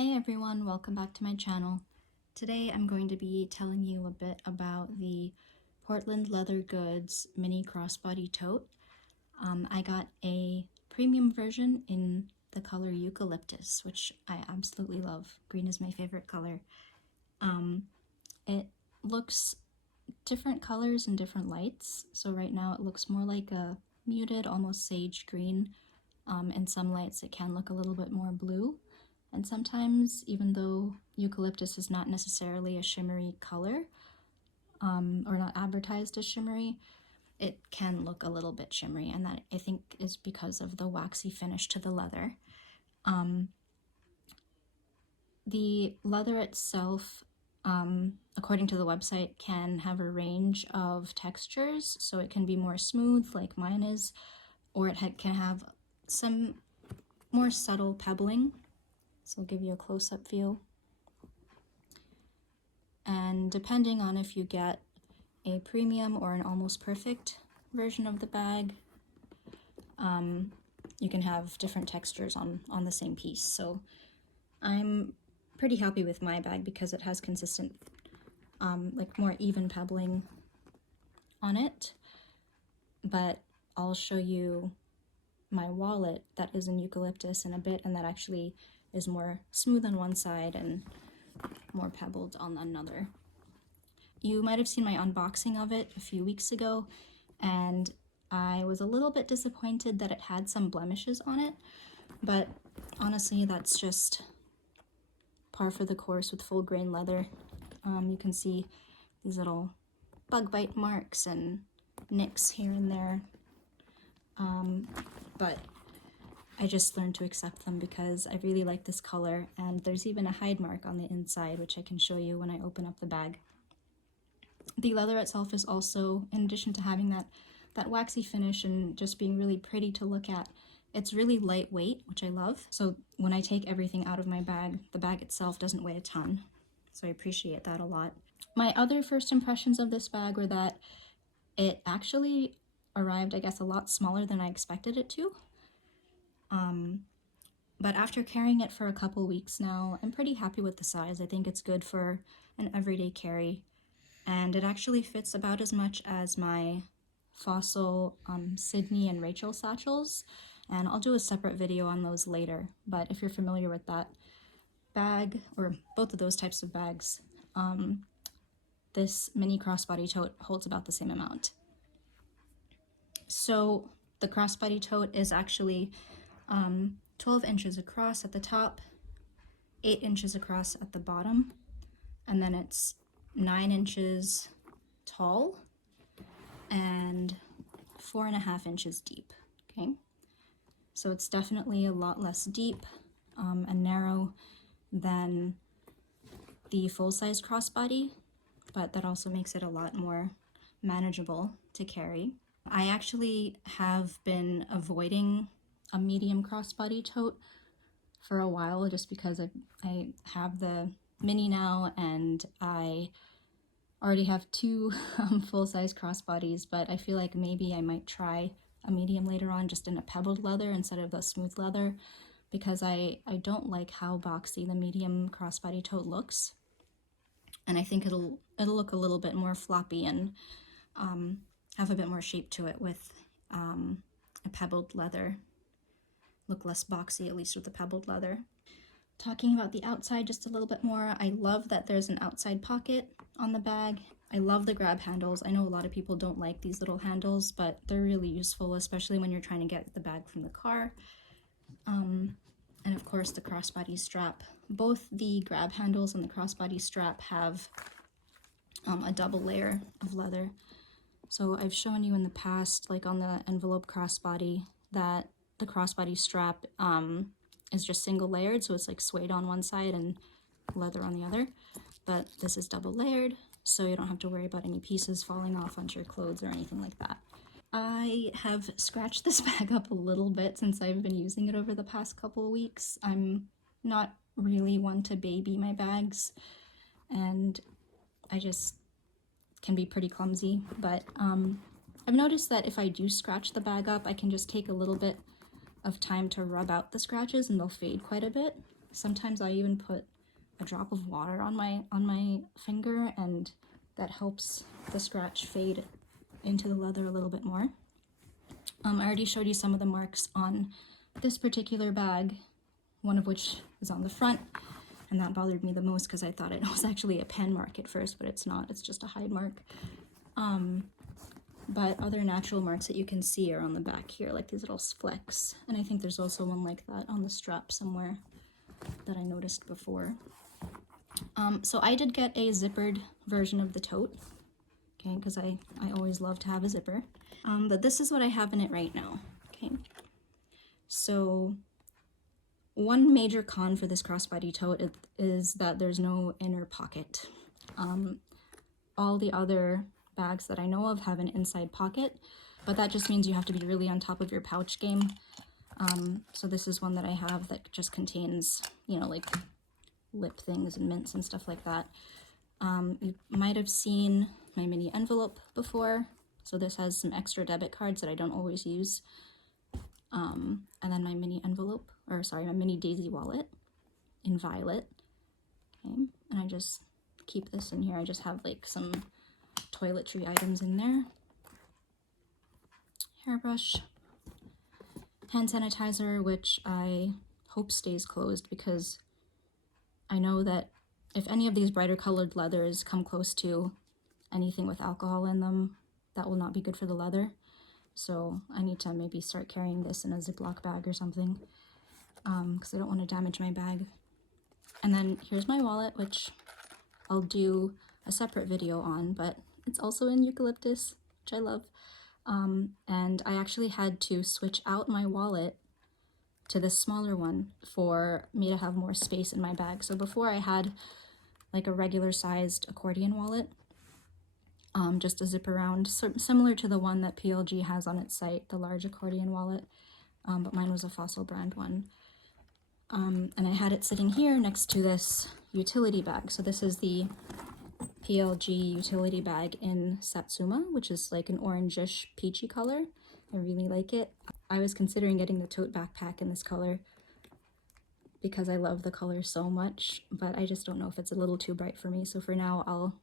Hey everyone, welcome back to my channel. Today I'm going to be telling you a bit about the Portland Leather Goods mini crossbody tote. I got a premium version in the color Eucalyptus, which I absolutely love. Green is my favorite color. It looks different colors in different lights. So right now it looks more like a muted, almost sage green. In some lights it can look a little bit more blue. And sometimes, even though eucalyptus is not necessarily a shimmery color, or not advertised as shimmery, it can look a little bit shimmery, and that I think is because of the waxy finish to the leather. The leather itself, according to the website, can have a range of textures, so it can be more smooth like mine is, or it can have some more subtle pebbling. So I'll give you a close-up view. And depending on if you get a premium or an almost perfect version of the bag, you can have different textures on the same piece. So I'm pretty happy with my bag because it has consistent, like more even pebbling on it. But I'll show you my wallet that is in eucalyptus in a bit, and that actually is more smooth on one side and more pebbled on another. You might have seen my unboxing of it a few weeks ago, and I was a little bit disappointed that it had some blemishes on it, but honestly that's just par for the course with full grain leather. You can see these little bug bite marks and nicks here and there, but I just learned to accept them because I really like this color, and there's even a hide mark on the inside, which I can show you when I open up the bag. The leather itself is also, in addition to having that waxy finish and just being really pretty to look at, it's really lightweight, which I love. So when I take everything out of my bag, the bag itself doesn't weigh a ton. So I appreciate that a lot. My other first impressions of this bag were that it actually arrived, I guess, a lot smaller than I expected it to. But after carrying it for a couple weeks now, I'm pretty happy with the size. I think it's good for an everyday carry, and it actually fits about as much as my Fossil Sydney and Rachel satchels, and I'll do a separate video on those later. But if you're familiar with that bag, or both of those types of bags, this mini crossbody tote holds about the same amount. So the crossbody tote is actually 12 inches across at the top, 8 inches across at the bottom, and then it's 9 inches tall and 4.5 inches deep. Okay, so it's definitely a lot less deep and narrow than the full-size crossbody, but that also makes it a lot more manageable to carry. I actually have been avoiding a medium crossbody tote for a while just because I have the mini now, and I already have two full-size crossbodies, but I feel like maybe I might try a medium later on, just in a pebbled leather instead of the smooth leather, because I don't like how boxy the medium crossbody tote looks, and I think it'll look a little bit more floppy and have a bit more shape to it with a pebbled leather. Look less boxy, at least with the pebbled leather. Talking about the outside just a little bit more, I love that there's an outside pocket on the bag. I love the grab handles. I know a lot of people don't like these little handles, but they're really useful, especially when you're trying to get the bag from the car. And of course the crossbody strap. Both the grab handles and the crossbody strap have a double layer of leather. So I've shown you in the past, like on the envelope crossbody, that the crossbody strap is just single layered, so it's like suede on one side and leather on the other, but this is double layered, so you don't have to worry about any pieces falling off onto your clothes or anything like that. I have scratched this bag up a little bit since I've been using it over the past couple of weeks. I'm not really one to baby my bags, and I just can be pretty clumsy, but I've noticed that if I do scratch the bag up, I can just take a little bit of time to rub out the scratches and they'll fade quite a bit. Sometimes I even put a drop of water on my finger, and that helps the scratch fade into the leather a little bit more. I already showed you some of the marks on this particular bag, one of which is on the front, and that bothered me the most because I thought it was actually a pen mark at first, but it's not, it's just a hide mark. But other natural marks that you can see are on the back here, like these little flecks, and I think there's also one like that on the strap somewhere that I noticed before. So I did get a zippered version of the tote, okay, because I always love to have a zipper. But this is what I have in it right now, okay? So one major con for this crossbody tote is that there's no inner pocket. All the other bags that I know of have an inside pocket, but that just means you have to be really on top of your pouch game. So this is one that I have that just contains, you know, like lip things and mints and stuff like that. You might have seen my mini envelope before. So this has some extra debit cards that I don't always use. And then my mini envelope, or sorry, my mini daisy wallet in violet. Okay, and I just keep this in here. I just have like some toiletry items in there. Hairbrush, hand sanitizer, which I hope stays closed because I know that if any of these brighter colored leathers come close to anything with alcohol in them, that will not be good for the leather. So I need to maybe start carrying this in a Ziploc bag or something, because I don't want to damage my bag. And then here's my wallet, which I'll do a separate video on, but it's also in Eucalyptus, which I love. And I actually had to switch out my wallet to this smaller one for me to have more space in my bag. So before I had like a regular sized accordion wallet, just a zip around, similar to the one that PLG has on its site, the large accordion wallet, but mine was a Fossil brand one. And I had it sitting here next to this utility bag. So this is the PLG utility bag in Satsuma, which is like an orangish peachy color. I really like it. I was considering getting the tote backpack in this color because I love the color so much, but I just don't know if it's a little too bright for me. So for now, I'll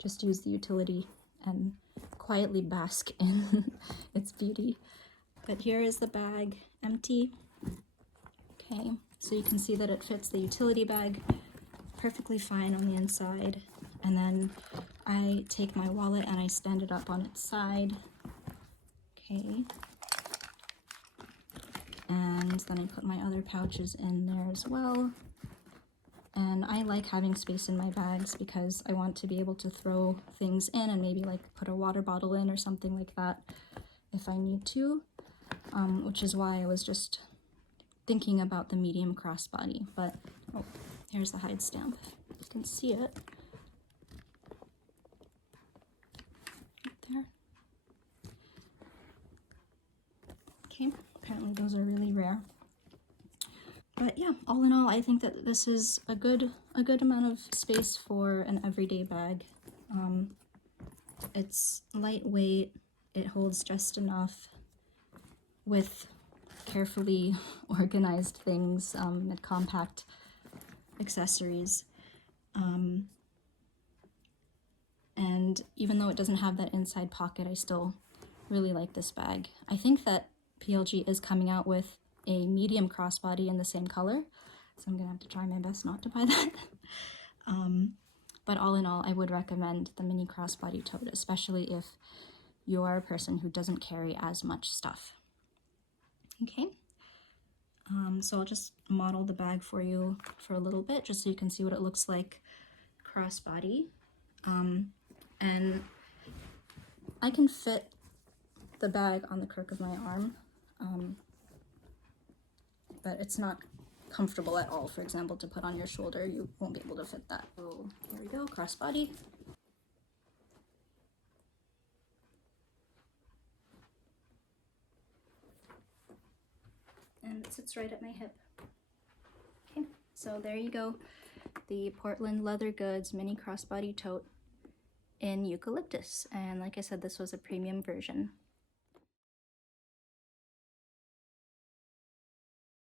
just use the utility and quietly bask in its beauty. But here is the bag, empty. Okay, so you can see that it fits the utility bag perfectly fine on the inside. And then I take my wallet and I stand it up on its side. Okay. And then I put my other pouches in there as well. And I like having space in my bags because I want to be able to throw things in and maybe like put a water bottle in or something like that if I need to, which is why I was just thinking about the medium crossbody. But oh, here's the hide stamp. You can see it right there. Okay, apparently those are really rare. But yeah, all in all, I think that this is a good amount of space for an everyday bag. It's lightweight, it holds just enough with carefully organized things and compact accessories. And even though it doesn't have that inside pocket, I still really like this bag. I think that PLG is coming out with a medium crossbody in the same color, so I'm gonna have to try my best not to buy that. But all in all, I would recommend the mini crossbody tote, especially if you are a person who doesn't carry as much stuff. Okay, so I'll just model the bag for you for a little bit, just so you can see what it looks like crossbody. And I can fit the bag on the crook of my arm, but it's not comfortable at all. For example, to put on your shoulder, you won't be able to fit that. So there we go, crossbody. And it sits right at my hip. Okay, so there you go, the Portland Leather Goods mini crossbody tote in Eucalyptus. And like I said, this was a premium version.